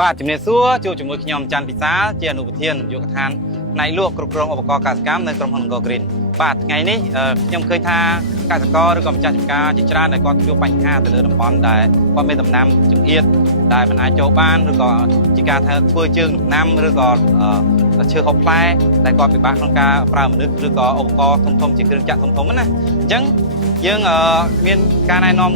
បាទជំរាបសួរជួបជាមួយខ្ញុំច័ន្ទពិសាជាអនុប្រធានយុវដ្ឋានផ្នែកលក់គ្រប់គ្រងឧបករណ៍កសិកម្មនៅក្រុមហ៊ុន Go Green បាទថ្ងៃនេះខ្ញុំឃើញថាកសិករឬក៏ម្ចាស់ចម្ការជាច្រើនដែលគាត់ជួបបញ្ហាទៅលើតំបន់ដែលគាត់មានដំណាំចង្អៀតដែលមិនអាចចូលបានឬក៏ជាការធ្វើជើងដំណាំឬក៏ឈើហូបផ្លែដែលគាត់ពិបាកក្នុងការប្រើមនុស្សឬក៏ឧបករណ៍ធំៗជាគ្រឿងចក្រធំៗណាអញ្ចឹងយើងមានការណែនាំ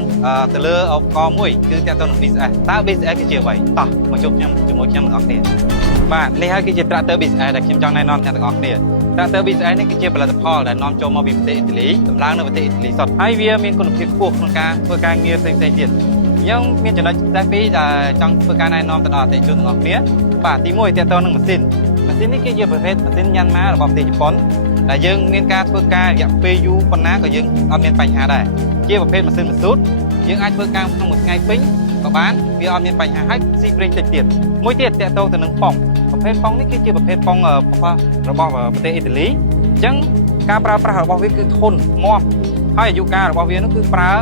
ទៅលើឧបករណ៍មួយគឺទាក់ទងនឹង BSS តើ BSS គឺជាអ្វីតោះមកជួបខ្ញុំជាមួយខ្ញុំទាំងអស់គ្នាបាទនេះហើយគឺជា Tractor BSS ដែលខ្ញុំចង់ណែនាំទាំងអស់គ្នា Tractor BSS នេះគឺជាផលិតផលដែលនាំចូលមកពីប្រទេសអ៊ីតាលីដំឡើងនៅប្រទេសអ៊ីតាលីសុទ្ធហើយវាមានគុណភាពខ្ពស់ក្នុងការធ្វើការងារផ្សេងៗទៀតយើងមានចំណុចតែពីរដែលចង់ធ្វើការណែនាំទៅដល់អតិថិជនទាំងអស់គ្នាបាទទី1ទាក់ទងនឹងម៉ាស៊ីននេះគឺជាប្រភេទម៉ាស៊ីនញ៉ាន់ម៉ារបស់ប្រទេសជប៉ុនដែលយើងមានការធ្វើការរយៈពេលយូរប៉ុណ្ណាក៏យើងអត់មានបញ្ហាដែរជាប្រភេទម៉ាស៊ីនម៉ាស៊ូតយើងអាចធ្វើការក្នុងមួយថ្ងៃពេញក៏បានវាអត់មានបញ្ហាហើយស៊ីប្រេងតិចទៀតមួយទៀតតកតងទៅនឹងប៉ុងប្រភេទប៉ុងនេះគឺជាប្រភេទប៉ុងរបស់ប្រទេសអ៊ីតាលីអញ្ចឹងការប្រើប្រាស់របស់វាគឺធន់មាំហើយអាយុកាលរបស់វានោះគឺប្រើ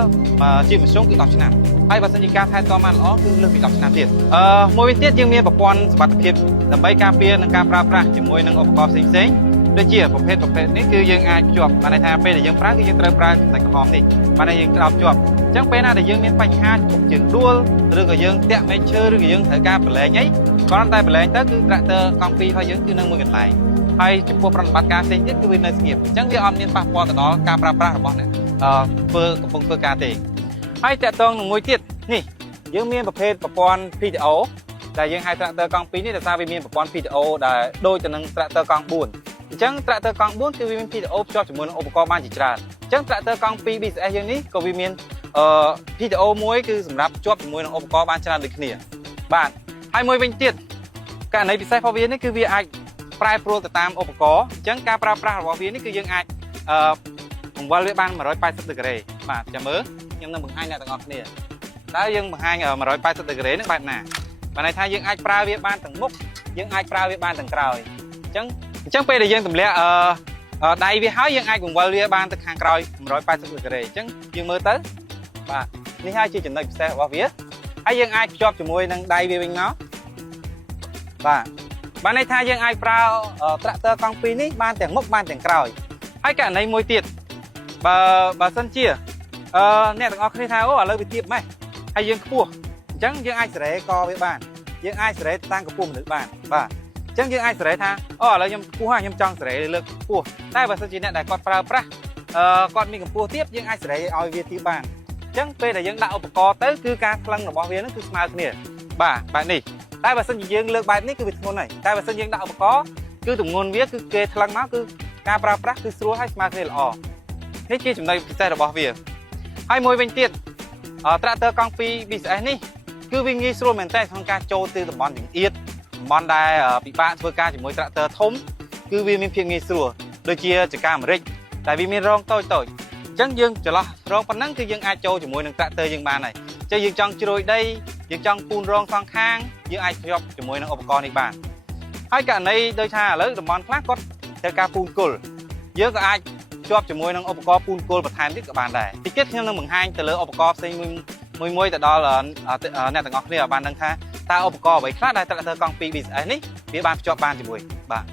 ជាមធ្យមគឺ10ឆ្នាំហើយបើសិនជាការថែទាំបានល្អគឺលើសពី10ឆ្នាំទៀតមួយវិញទៀតយើងមានប្រព័ន្ធសុវត្ថិភាពដើម្បីការពារនឹងការប្រើប្រាស់ជាមួយនឹងឧបករណ៍ផ្សេងៗដូចជាប្រភេទនេះគឺយើងអាចភ្ជាប់បានន័យថាពេលដែលយើងប្រើគឺយើងត្រូវប្រើចំណុចក្រហមនេះបានន័យយើងត្រូវភ្ជាប់អញ្ចឹងពេលណាដែលយើងមានបញ្ហាជើងដួលឬក៏យើងតាក់មែកឈើឬក៏យើងត្រូវការបលែងអីគ្រាន់តែបលែងទៅគឺ Tractor កង់2របស់យើងគឺនៅមួយកន្លែងហើយចំពោះប្រតិបត្តិការផ្សេងទៀតគឺវានៅស្ងៀមអញ្ចឹងវាអត់មានប៉ះពាល់ទៅដល់ការប្រើប្រាស់របស់អ្នកកំពុងធ្វើការទេហើយតាក់ទងនឹងមួយទៀតនេះយើងមានប្រភេទប្រព័ន្ធ PTO ដែលយើងហៅ Tractor កង់2នេះដោយសារវាមានប្រព័ន្ធ PTO ដែលដូចទៅនឹង Tractor កង់4អញ្ចឹង Tractor កង់4គឺវាមាន PTO ភ្ជាប់ជាមួយនឹងឧបករណ៍បានជាច្រើនអញ្ចឹង Tractor កង់2 BSS យើងនេះក៏វាមានPTO មួយគឺសម្រាប់ភ្ជាប់ជាមួយនឹងឧបករណ៍បានច្រើនដូចគ្នាបាទហើយមួយវិញទៀតករណីពិសេសរបស់វានេះគឺវាអាចប្រែប្រួលទៅតាមឧបករណ៍អញ្ចឹងការប្រើប្រាស់របស់វានេះគឺយើងអាចបង្វិលវាបាន180ដឺក្រេបាទចាំមើលខ្ញុំនឹងបង្ហាញអ្នកទាំងអស់គ្នាតើយើងបង្ហាញ180ដឺក្រេនេះបែបណាបានន័យថាយើងអាចប្រើវាបានទាំងមុខយើងអាចប្រើវាបានទាំងក្រោយអញ្ចឹងពេលដែលយើងទម្លាក់ដៃវាហើយយើងអាចបង្វិលវាបានទៅខាងក្រោយ180ដឺក្រេអញ្ចឹងយើងមើលទៅបាទនេះហើយជាចំណុចពិសេសរបស់វាហើយយើងអាចភ្ជាប់ជាមួយនឹងដៃវាវិញមកបាទបានន័យថាយើងអាចប្រើ Tractor កង់2នេះបានទាំងមុខបានទាំងក្រោយហើយករណីមួយទៀតបើសិនជាអ្នកទាំងអស់គ្នាថាអូឥឡូវវាទាបម៉េះហើយយើងខ្ពស់អញ្ចឹងយើងអាចសេរីកវាបានយើងអាចសេរីតាមកម្ពស់មនុស្សបានបាទអញ្ចឹងយើងអាចសេរីថាអូឥឡូវខ្ញុំខ្ពស់ហើយខ្ញុំចង់សេរីលើកខ្ពស់តែបើសិនជាអ្នកដែលគាត់ប្រើប្រាស់គាត់មានកម្ពស់ទាបយើងអាចសេរីឲ្យវាទាបបានអញ្ចឹងពេលដែលយើងដាក់ឧបករណ៍ទៅគឺការថ្លឹងរបស់វានឹងគឺស្មើគ្នាបាទបែបនេះតែបើសិនជាយើងលើកបែបនេះគឺវាធ្ងន់ហើយតែបើសិនយើងដាក់ឧបករណ៍គឺទម្ងន់វាគឺគេថ្លឹងមកគឺការប្រើប្រាស់គឺស្រួលហើយស្មើគ្នាល្អនេះជាចំណុចពិសេសរបស់វាហើយមួយវិញទៀតTractor កង់2 BSS នេះគឺវាងាយស្រួលមែនតើក្នុងការចូលទៅតំបន់ចង្អៀតតំបន់ដែលពិបាកធ្វើការជាមួយ Tractor ធំគឺវាមានភាពងាយស្រួលដូចជាចង្ការអាមេរិកដែលវាមានរងតូចអញ្ចឹងយើងចន្លោះរងប៉ុណ្ណឹងគឺយើងអាចចូលជាមួយនឹង Tractor យើងបានហើយអញ្ចឹងយើងចង់ជ្រោយដីយើងចង់ពូនរងសងខាងយើងអាចភ្ជាប់ជាមួយនឹងឧបករណ៍នេះបានហើយករណីដូចថាឥឡូវតំបន់ខ្លះគាត់ត្រូវការពូនគល់យើងក៏អាចជាប់ជាមួយនឹងឧបករណ៍ពូនគល់បន្ថែមទៀតក៏បានដែរតិចទៀតខ្ញុំនឹងបង្ហាញទៅលើឧបករណ៍ផ្សេងមួយទៅដល់អ្នកទាំងអស់គ្នាឲ្យបានដឹងថាតើឧបករណ៍អ្វីខ្លះដែលTractor កង់2 BSS នេះវាបានភ្ជាប់បានជាមួយបាទ